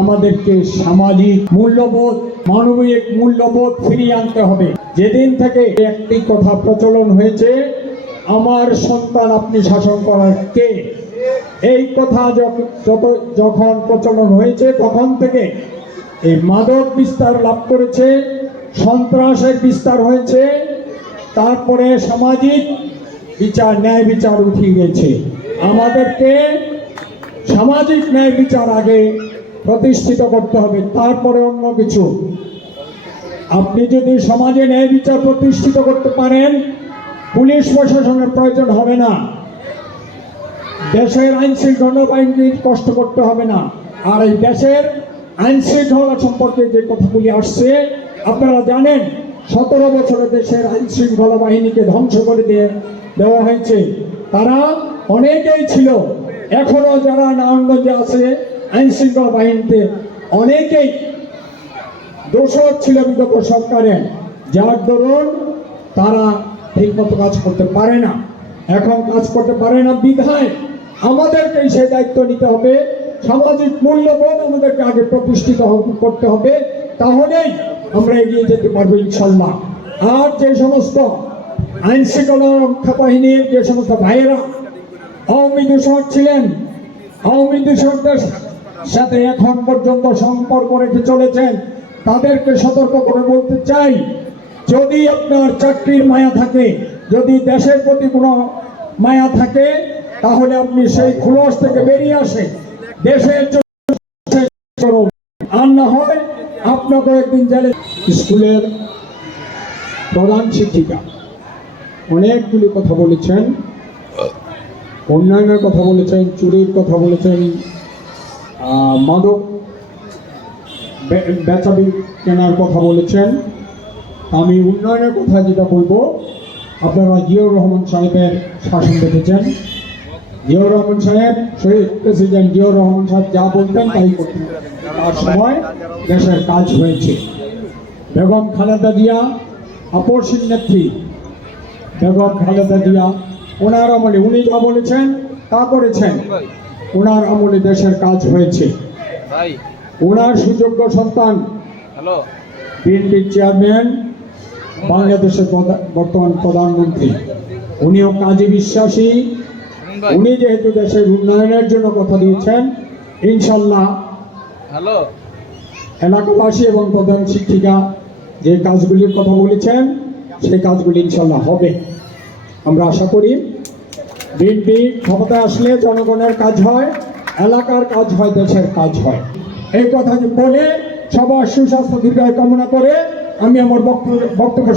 আমাদেরকে সামাজিক মূল্যবোধ, মানবিক মূল্যবোধ ফিরিয়ে আনতে হবে। যেদিন থেকে একটি কথা প্রচলন হয়েছে, আমার সন্তান আপনি শাসন করার কে, এই কথা যখন প্রচলন হয়েছে তখন থেকে এই মাদক বিস্তার লাভ করেছে, সন্ত্রাসের বিস্তার হয়েছে, তারপরে সামাজিক বিচার, ন্যায় বিচার উঠে গেছে। আমাদেরকে সামাজিক ন্যায় বিচার আগে প্রতিষ্ঠিত করতে হবে, তারপরে অন্য কিছু। আপনি যদি সমাজে ন্যায় বিচার প্রতিষ্ঠিত করতে পারেন, পুলিশ প্রশাসনের প্রয়োজন হবে না, দেশের আইন শৃঙ্খলা বাহিনীর কষ্ট করতে হবে না। আর এই দেশের আইন শৃঙ্খলা সম্পর্কে যে কথাগুলি আসছে, আপনারা জানেন 17 বছরে দেশের আইন শৃঙ্খলা বাহিনীকে ধ্বংস করে দেওয়া হয়েছে। তারা অনেকেই ছিল, এখনো যারা নারায়ণগঞ্জে আছে আইন শৃঙ্খলা বাহিনীতে অনেকেই দোষর ছিল বিগত সরকারের, যার দরুন তারা ঠিকমতো কাজ করতে পারে না। এখন কাজ করতে পারে না বিধায় আমাদেরকে সেই দায়িত্ব নিতে হবে। সামাজিক মূল্যবোধ আমাদেরকে আগে প্রতিষ্ঠিত করতে হবে, তাহলেই আমরা এগিয়ে যেতে পারবো ইনশাল্লাহ। আর যে সমস্ত আইন শৃঙ্খলা রক্ষা বাহিনীর যে সমস্ত ভাইয়েরা আওয়ামী দূষক ছিলেন, আওয়ামী দূষকদের সাথে এখন পর্যন্ত সম্পর্ক রেখে চলেছেন, তাদেরকে সতর্ক করে বলতে চাই, যদি আপনার চাকরির মায়া থাকে, যদি দেশের প্রতি কোনো মায়া থাকে, তাহলে আপনি সেই খোলস থেকে বেরিয়ে আসে দেশের জন্য, আর না হয় আপনাকে একদিন জেলে। স্কুলের প্রধান শিক্ষিকা অনেকগুলি কথা বলেছেন, উন্নয়নের কথা বলেছেন, চুরির কথা বলেছেন, মাদক বেচাবি কেনার কথা বলেছেন। আমি উন্নয়নের কথা যেটা বলবো, আপনারা জিয়াউর রহমান সাহেবের শাসন দেখেছেন। জিয়াউর রহমান সাহেব, শহীদ প্রেসিডেন্ট জিয়াউর রহমান সাহেব যা বলতেন তাই করতেন, তার সময় দেশের কাজ হয়েছে। বেগম খালেদা জিয়া, আপসীন নেত্রী বেগম খালেদা জিয়া, ওনার আমলে উনি যা বলেছেন তা করেছেন, ওনার আমলে দেশের কাজ হয়েছে। ওনার সুযোগ্য সন্তান বিএনপির চেয়ারম্যান, বাংলাদেশের বর্তমান প্রধানমন্ত্রী, উনিও কাজে বিশ্বাসী। উনি যেহেতু দেশের উন্নয়নের জন্য কথা দিয়েছেন, ইনশাল্লাহ এলাকাবাসী এবং প্রধান শিক্ষিকা যে কাজগুলির কথা বলেছেন সেই কাজগুলি ইনশাল্লাহ হবে। আমরা আশা করি বিএনপি ক্ষমতায় আসলে জনগণের কাজ হয়, এলাকার কাজ হয়, দেশের কাজ হয়। এই কথা বলে সবার সুস্বাস্থ্য দীর্ঘায়ু কামনা করে আমি আমার বক্তব্য